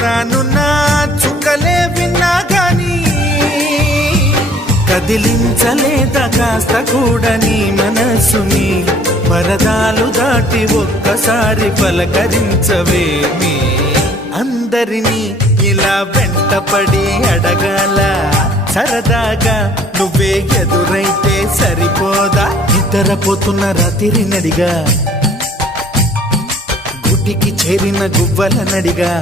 రానున్న చుక్కలే విన్నా గాని కదిలించలేదా కాస్త కూడా నీ మనసుని పరదాలు దాటి ఒక్కసారి పలకరించవేమి అందరినీ ఇలా వెంటపడి అడగాల సరదాగా నువ్వే ఎదురైతే సరిపోదా నిద్రపోతున్న రాత్రి నడిగా గుటికి చేరిన గువ్వల నడిగా